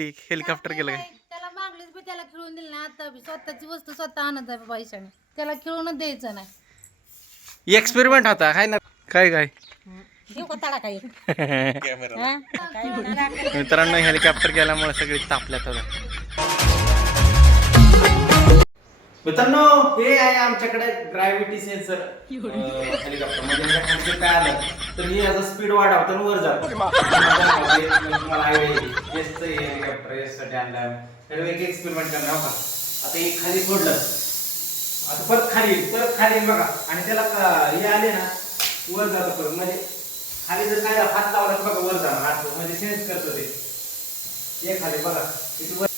Helicopter गेलं काय? त्याला मागलीच बी त्याला खेळून दिली ना आता बी स्वतःची वस्तू स्वतः आणत आहे पैशाने त्याला खेळूनच द्यायचं नाही. एक्सपेरिमेंट होता काय ना. काय काय? काही? मित्रांनो हेलिकॉप्टर गेल्यामुळे सगळी तापल्यात आता मित्रांनो हे आहे आमच्याकडे ग्रॅव्हिटी सेन्सर हेलिकॉप्टरमध्ये काय आलं? तर मी याचा स्पीड वाढवतो आणि वर जातो हेलिकॉप्टर आणलं तर एक एक्सपेरिमेंट करणार हो का आता एक खाली सोडलं आता परत खाली येईल, परत खाली बघा. आणि त्याला हे आले ना वर जातं परत. म्हणजे खाली जर काय हात लावला तर बघा वर जाणार. हात म्हणजे सेन्स करतो ते. खाली बघा.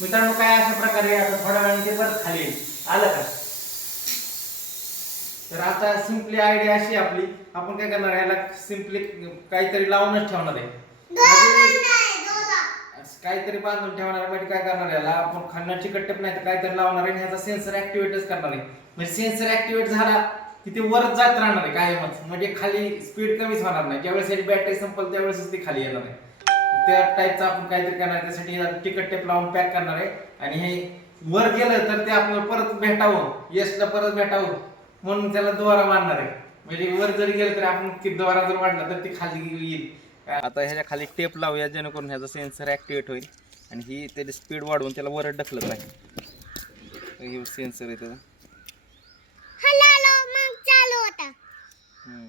मित्रांनो काय अशा प्रकारे आता थोड्या वेळाने ते परत खाली येईल. आलं का? तर आता सिम्पली आयडिया अशी आपली. आपण काय करणार आहे, याला सिम्पली काहीतरी लावूनच ठेवणार आहे. काहीतरी बांधून ठेवणार आहे, म्हणजे काय करणार याला आपण खाणं चिकटप नाही तर काहीतरी लावणार आहे आणि ह्याचा सेन्सर ऍक्टिव्हेटच करणार आहे. म्हणजे सेन्सर ऍक्टिव्हेट झाला की ते वरच जात राहणार आहे कायमच. म्हणजे खाली स्पीड कमीच होणार नाही. ज्यावेळेस याची बॅटरी संपल त्यावेळेस ती खाली येणार आहे. त्या टाईपचं आपण काहीतरी करणार त्यासाठी तिकट टेप लावून पॅक करणार आहे. आणि हे वर गेलं तर ते आपल्याला परत भेटावं. यशला परत भेटावं. म्हणून त्याला द्वारा मारणार आहे. म्हणजे वर जरी गेलं तरी आपण कि- द्वारा जर वाढला तर ते खाली येईल. आता ह्याच्या खाली टेप लावूया जेणेकरून ह्याचा सेन्सर ऍक्टिव्हेट होईल. आणि ही त्याची स्पीड वाढवून त्याला वर ढकलत नाही हे सेन्सर आहे त्याचा. हम्म. हम्म.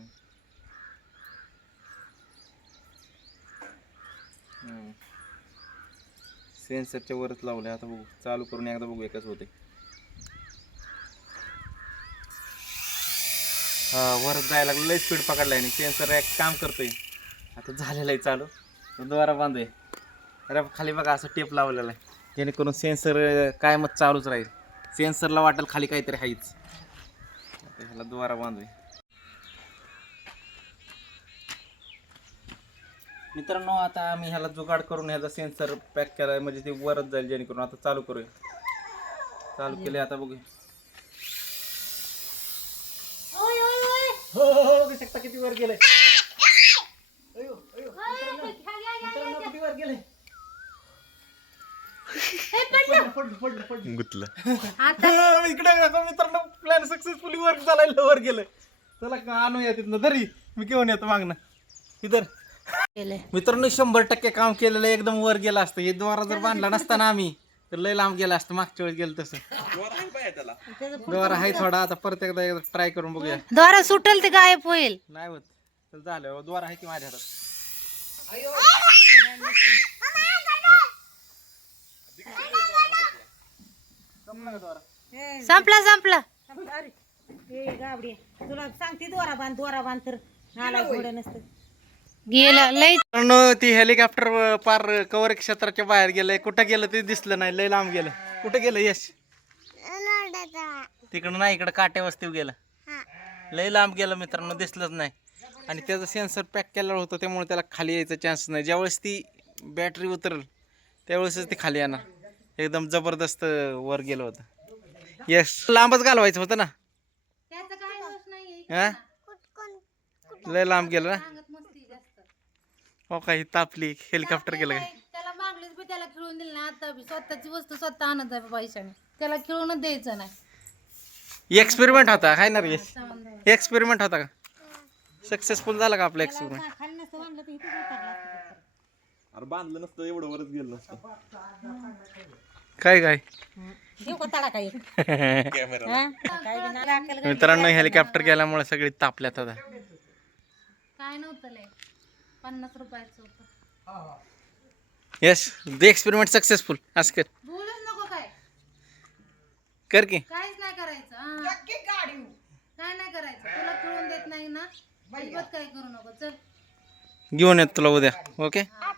सेन्सरच्या वरच लावले. आता बघू. चालू करून एकदा बघू एकच होते हा वरच जायला लागलं. लई स्पीड पकडलाय आणि सेन्सर एक काम करतोय. आता झालेलं आहे चालू. द्वारा बांधूय. अरे खाली बघा असं टेप लावलेला आहे. जेणेकरून सेन्सर कायमच चालूच राहील. सेन्सरला वाटेल खाली काहीतरी आहेच ह्याला द्वारा बांधूया. मित्रांनो आता आम्ही ह्याला जुगाड करून ह्याचा सेन्सर पॅक केलाय. म्हणजे ते वरच जाईल जेणेकरून आता चालू करूया. चालू केले आता बघूया. हो हो हो बघू शकता किती वर गेले किती वर गेले गुतलं. इकडे बघा मित्रांनो प्लॅन सक्सेसफुली वर्क झाला वर गेलं चला का आणूया तिथनं तरी मी घेऊन येतो मागणं केलंय मित्रांनो शंभर टक्के काम केलेलं एकदम वर गेलं असतं. हे द्वारा जर बांधला नसता ना आम्ही तर लय लांब गेला असतं. मागच्या वेळेस गेलं तसं. द्वारा आहे थोडा. आता परत एकदा एकदा ट्राय करून बघूया. द्वारा सुटेल ते गायब होईल. नाही होत. तर झालं. द्वारा आहे की माझ्या हातात? संपला द्वारा? संपला संपला तुला सांगते दोरा बांध दोरा बांध तर. नाला घोडं नसतं. गेलं लय मित्रांनो ती हेलिकॉप्टर पार कवर क्षेत्राच्या बाहेर गेलंय. कुठं गेलं ते दिसलं नाही. लय लांब गेलं. कुठं गेलं यश? तिकडं नाही इकडं काट्या वस्तीवर गेलं. लय लांब गेलं मित्रांनो दिसलंच नाही. आणि त्याचं सेन्सर पॅक केलेलं होतं त्यामुळे त्याला खाली यायचा चान्स नाही. ज्यावेळेस ती बॅटरी उतरल त्यावेळेसच ती खाली येणार. एकदम जबरदस्त वर गेलं होतं. यश लांबच घालवायचं होतं ना? त्याचा काय दोष नाहीये हा? लय लांब गेलं ना? हो काही तापली हेलिकॉप्टर गेलं काय त्याला मागलीच बी त्याला खेळून दिली ना आता बी. स्वतःची वस्तू स्वतः आणत आहे पैशाने. त्याला खेळूनच द्यायचं नाही. एक्सपेरिमेंट होता काय ना रे. एक्सपेरिमेंट होता का? सक्सेसफुल झाला का आपला एक्सपेरिमेंट खाली नसतं बांधलं तर इथे उतरला असतं. अरे बांधलं नसतं एवढं वरच गेलं नसतं. काय काय? का तडा काही? मित्रांनो हेलिकॉप्टर गेल्यामुळे सगळी तापल्यात आता. काय नव्हतं लय. पन्नास रुपयाचं होतं. यस द एक्सपेरिमेंट सक्सेसफुल असं कर. बोलूच नको काय. कर की. काहीच नाही करायचं हा. काय नाही करायचं. तुला खेळून देत नाही ना. अजिबात काय करू नको. चल. घेऊन येत तुला उद्या. ओके? हा.